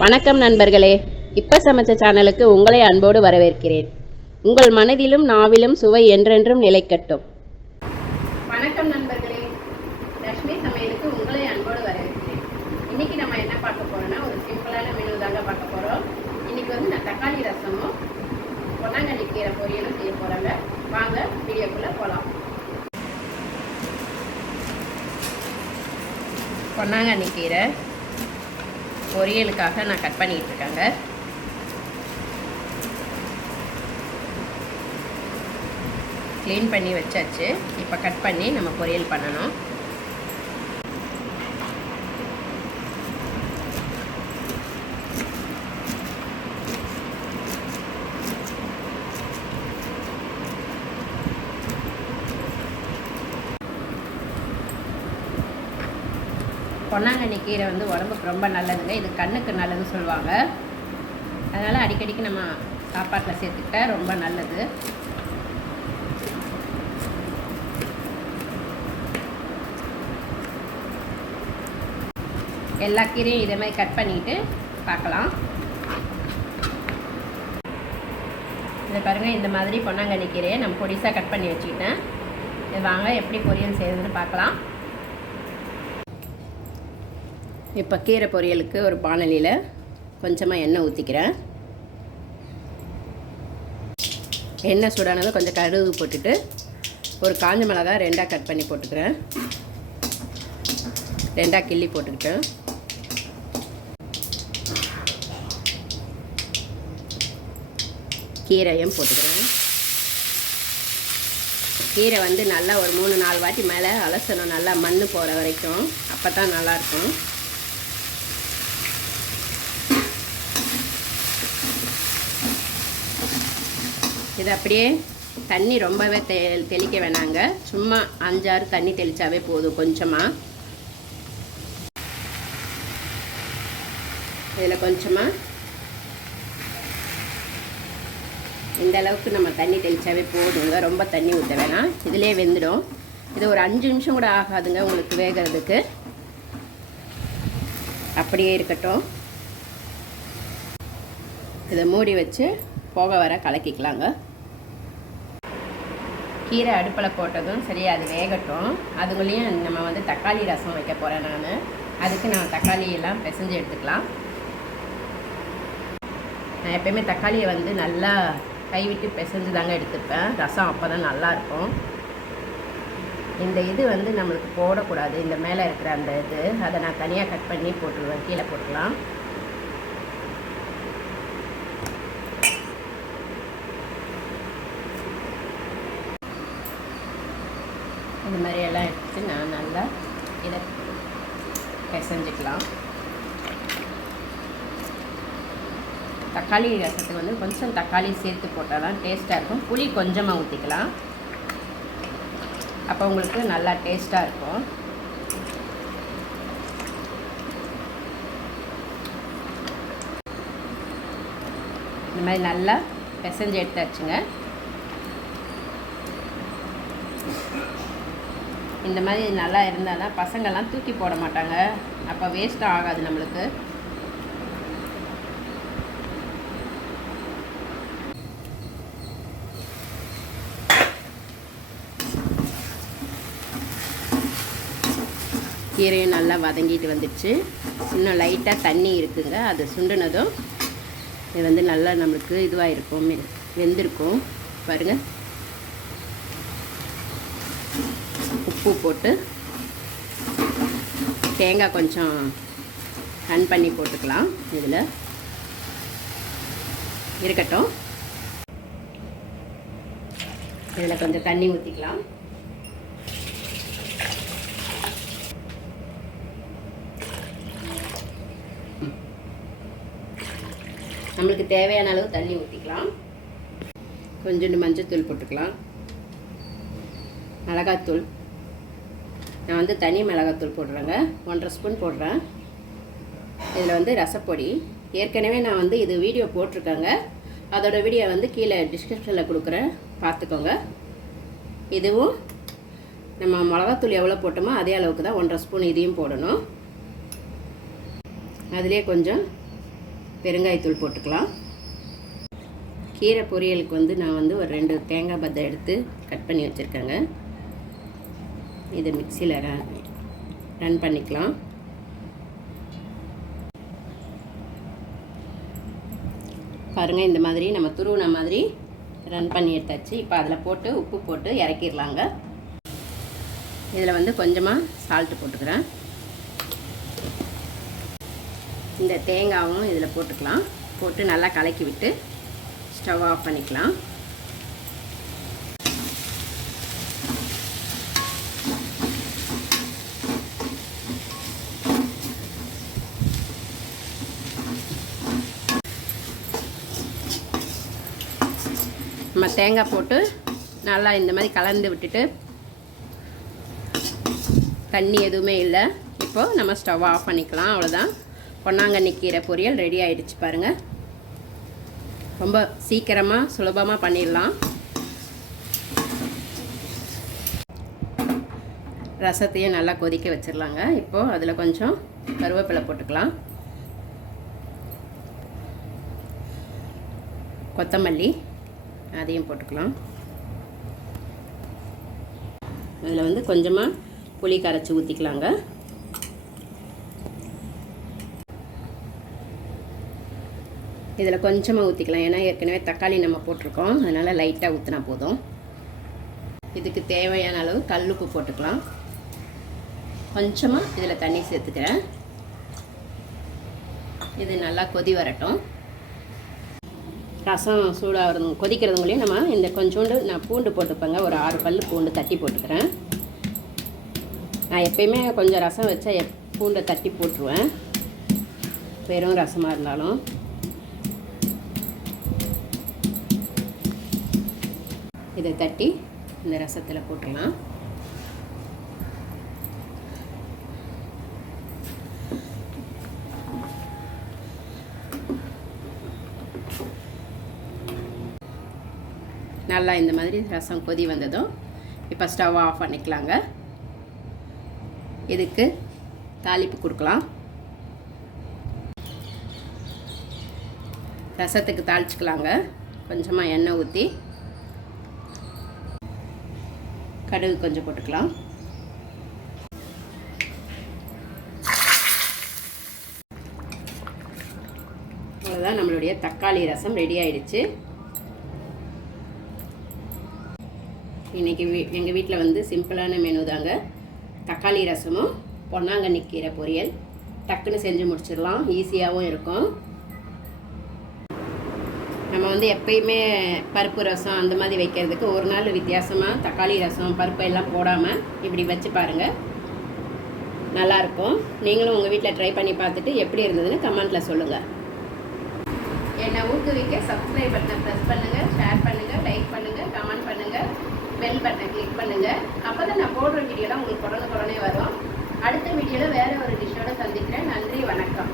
வணக்கம் நண்பர்களே. இப்ப சமைச்ச சேனலுக்கு உங்களை அன்போடு வரவேற்கிறேன். உங்கள் மனதிலும் நாவிலும் சுவை என்றென்றும் நிலைக்கட்டும். வணக்கம் நண்பர்களே. லட்சுமி சமையலுக்கு உங்களை அன்போடு வரவேற்கிறேன். இன்னைக்கு நம்ம என்ன பார்க்க போறோம்னா ஒரு சிம்பிளான மெனு தாங்க பார்க்க போறோம். இன்னைக்கு வந்து நான் தக்காளி ரசமும் பொன்னாங்கண்ணி கீரை பொரியலும் செய்ய போறாங்க. வாங்க வீடியோக்குள்ள போகலாம் பொன்னாங்கண்ணி கீரை பொரியலுக்காக நான் கட் பண்ணிட்டு இருக்கேங்க. க்ளீன் பண்ணி வச்சாச்சு. இப்போ கட் பண்ணி நம்ம பொரியல் பண்ணணும். பொன்னாங்கண்ணி கீரை வந்து உடம்புக்கு ரொம்ப நல்லதுங்க. இது கண்ணுக்கு நல்லதுன்னு சொல்லுவாங்க. அதனால் அடிக்கடிக்கு நம்ம சாப்பாட்டில் சேர்த்துக்கிட்டா ரொம்ப நல்லது. எல்லா கீரையும் இதே மாதிரி கட் பண்ணிட்டு பார்க்கலாம். இதை பாருங்கள் இந்த மாதிரி பொன்னாங்கண்ணி கீரையை நம்ம பொடிசாக கட் பண்ணி வச்சுக்கிட்டேன். இது வாங்க எப்படி பொரியல் செய்யறதுன்னு பார்க்கலாம். இப்போ கீரை பொரியலுக்கு ஒரு பானலியில் கொஞ்சமாக எண்ணெய் ஊற்றிக்கிறேன் எண்ணெய் சூடானதும் கொஞ்சம் கடுகு போட்டுட்டு ஒரு காஞ்ச மிளகா ரெண்டாக கட் பண்ணி போட்டுக்கிறேன். ரெண்டாக கிள்ளி போட்டுக்கிட்டேன். கீரையும் போட்டுக்கிறேன். கீரை வந்து நல்லா ஒரு மூணு நாலு வாட்டி மேலே அலசணும். நல்லா மண் போகிற வரைக்கும். அப்போ தான் நல்லாயிருக்கும் இது அப்படியே தண்ணி ரொம்பவே தெ தெளிக்க வேணாங்க. சும்மா அஞ்சாறு தண்ணி தெளித்தாவே போதும் கொஞ்சமாக இதில் கொஞ்சமாக இந்த அளவுக்கு நம்ம தண்ணி தெளித்தாவே போதுங்க. ரொம்ப தண்ணி ஊற்ற வேணாம். இதிலே வெந்துடும். இது ஒரு அஞ்சு நிமிஷம் கூட ஆகாதுங்க உங்களுக்கு வேகிறதுக்கு. அப்படியே இருக்கட்டும். இதை மூடி வச்சு போக வர கலக்கிக்கலாங்க. கீரை அடுப்பில் போட்டதும் சரி அது வேகட்டும். அதுக்குள்ளேயும் நம்ம வந்து தக்காளி ரசம் வைக்க போகிறேன் நான். அதுக்கு நான் தக்காளி எல்லாம் பிசைஞ்சு எடுத்துக்கலாம். நான் எப்பயுமே தக்காளியை வந்து நல்லா கைவிட்டு பிசைஞ்சு தாங்க எடுத்துப்பேன். ரசம் அப்போ தான் நல்லாயிருக்கும் இந்த இது வந்து நம்மளுக்கு போடக்கூடாது. இந்த மேலே இருக்கிற அந்த இது அதை நான் தனியாக கட் பண்ணி போட்டுருவேன். கீழே போட்டுக்கலாம். இந்த மாதிரியெல்லாம் எடுத்து நான் நல்லா இதை பிசைஞ்சிக்கலாம். தக்காளி ரசத்துக்கு வந்து கொஞ்சம் தக்காளி சேர்த்து போட்டால் தான் டேஸ்ட்டாக இருக்கும். புளி கொஞ்சமாக ஊற்றிக்கலாம் அப்போ உங்களுக்கு நல்லா டேஸ்ட்டாக இருக்கும். இந்த மாதிரி நல்லா பிசைஞ்சு எடுத்தாச்சுங்க. இந்த மாதிரி நல்லா இருந்தால் தான் பசங்கள்லாம் தூக்கி போட மாட்டாங்க. அப்போ வேஸ்ட்டாக ஆகாது நம்மளுக்கு. கீரையும் நல்லா வதங்கிட்டு வந்துடுச்சு. இன்னும் லைட்டாக தண்ணி இருக்குங்க. அது சுண்டுனதும் இது வந்து நல்லா நம்மளுக்கு இதுவாக இருக்கும் வெந்திருக்கும். பாருங்கள் உப்பு போட்டு தேங்காய் கொஞ்சம் கன் பண்ணி போட்டுக்கலாம் இதில். இருக்கட்டும். இதில் கொஞ்சம் தண்ணி ஊற்றிக்கலாம். நம்மளுக்கு தேவையான அளவு தண்ணி ஊற்றிக்கலாம். கொஞ்சோண்டு மஞ்சத்தூள் போட்டுக்கலாம். மிளகாத்தூள். நான் வந்து தனி மிளகாத்தூள் போடுறேங்க. ஒன்றரை ஸ்பூன் போடுறேன். இதில் வந்து ரசப்பொடி. ஏற்கனவே நான் வந்து இது வீடியோ போட்டிருக்கேங்க. அதோட வீடியோ வந்து கீழே டிஸ்கிரிப்ஷனில் கொடுக்குறேன். பார்த்துக்கோங்க. இதுவும் நம்ம மிளகாத்தூள் எவ்வளோ போட்டோமோ அதே அளவுக்கு தான் ஒன்றரை ஸ்பூன் இதையும் போடணும். அதிலே கொஞ்சம் பெருங்காயத்தூள் போட்டுக்கலாம். கீரை பொரியலுக்கு வந்து நான் வந்து ஒரு ரெண்டு தேங்காய் பத்தை எடுத்து கட் பண்ணி வச்சுருக்கேங்க. இதை மிக்சியில் ரன் ரன் பண்ணிக்கலாம். பாருங்கள் இந்த மாதிரி நம்ம துருவின மாதிரி ரன் பண்ணி எடுத்தாச்சு. இப்போ அதில் போட்டு உப்பு போட்டு இறக்கிடலாங்க. இதில் வந்து கொஞ்சமாக சால்ட்டு போட்டுக்கிறேன். இந்த தேங்காவும் இதில் போட்டுக்கலாம். போட்டு நல்லா கலக்கி விட்டு ஸ்டவ் ஆஃப் பண்ணிக்கலாம். நம்ம தேங்காய் போட்டு நல்லா இந்த மாதிரி கலந்து விட்டுட்டு தண்ணி எதுவுமே இல்லை. இப்போது நம்ம ஸ்டவ் ஆஃப் பண்ணிக்கலாம். அவ்வளோதான் பொன்னாங்கண்ணி கீரை பொரியல் ரெடி ஆகிடுச்சு பாருங்கள் ரொம்ப சீக்கிரமாக சுலபமாக பண்ணிடலாம். ரசத்தையும் நல்லா கொதிக்க வச்சிடலாங்க. இப்போது அதில் கொஞ்சம் கருவேப்பிலை போட்டுக்கலாம். கொத்தமல்லி. அதையும் போட்டுக்கலாம். அதில் வந்து கொஞ்சமாக புளி கரைச்சி ஊற்றிக்கலாங்க. இதில் கொஞ்சமாக ஊற்றிக்கலாம். ஏன்னா ஏற்கனவே தக்காளி நம்ம போட்டிருக்கோம். அதனால் லைட்டாக ஊற்றினா போதும். இதுக்கு தேவையான அளவு கல்லுப்பு போட்டுக்கலாம். கொஞ்சமாக இதில் தண்ணி சேர்த்துக்கிறேன். இது நல்லா கொதி வரட்டும். ரசம் சூடாகிறது கொதிக்கிறதுங்களையும் நம்ம இந்த கொஞ்சோண்டு நான் பூண்டு போட்டுப்பேங்க. ஒரு ஆறு பல் பூண்டு தட்டி போட்டுக்கிறேன். நான் எப்பயுமே கொஞ்சம் ரசம் வச்சா எப் பூண்டை தட்டி போட்டுருவேன். வெறும் ரசமாக இருந்தாலும். இதை தட்டி இந்த ரசத்தில் போட்டுடலாம் நல்லா இந்த மாதிரி ரசம் கொதி வந்ததும் இப்போ ஸ்டவ் ஆஃப் பண்ணிக்கலாங்க. இதுக்கு தாளிப்பு கொடுக்கலாம். ரசத்துக்கு தாளிச்சுக்கலாங்க. கொஞ்சமாக எண்ணெய் ஊற்றி கடுகு கொஞ்சம் போட்டுக்கலாம். அவ்வளோதான் நம்மளுடைய தக்காளி ரசம் ரெடி ஆயிடுச்சு. இன்றைக்கி வீ எங்கள் வீட்டில் வந்து சிம்பிளான மெனு தாங்க. தக்காளி ரசமும் பொன்னாங்கண்ணி கீரை பொரியல். டக்குன்னு செஞ்சு முடிச்சிடலாம். ஈஸியாகவும் இருக்கும். நம்ம வந்து எப்பயுமே பருப்பு ரசம் அந்த மாதிரி வைக்கிறதுக்கு ஒரு நாள் வித்தியாசமாக தக்காளி ரசம் பருப்பு எல்லாம் போடாமல் இப்படி வச்சு பாருங்கள் நல்லாயிருக்கும் நீங்களும் உங்கள் வீட்டில் ட்ரை பண்ணி பார்த்துட்டு எப்படி இருந்ததுன்னு கமெண்ட்டில் சொல்லுங்கள் என்னை ஊக்குவிக்க சப்ஸ்கிரைப் பட்டனை ப்ரெஸ் பண்ணுங்கள் ஷேர் பண்ணுங்கள் லைக் பண்ணுங்கள் கமெண்ட் பண்ணுங்கள் பெல் பட்டனை கிளிக் பண்ணுங்கள் அப்போ தான் நான் போடுற வீடியோலாம் உங்களுக்கு உடனே உடனே வரும். அடுத்த வீடியோவில் வேறு ஒரு டிஷ்ஷோட சந்திக்கிறேன். நன்றி வணக்கம்.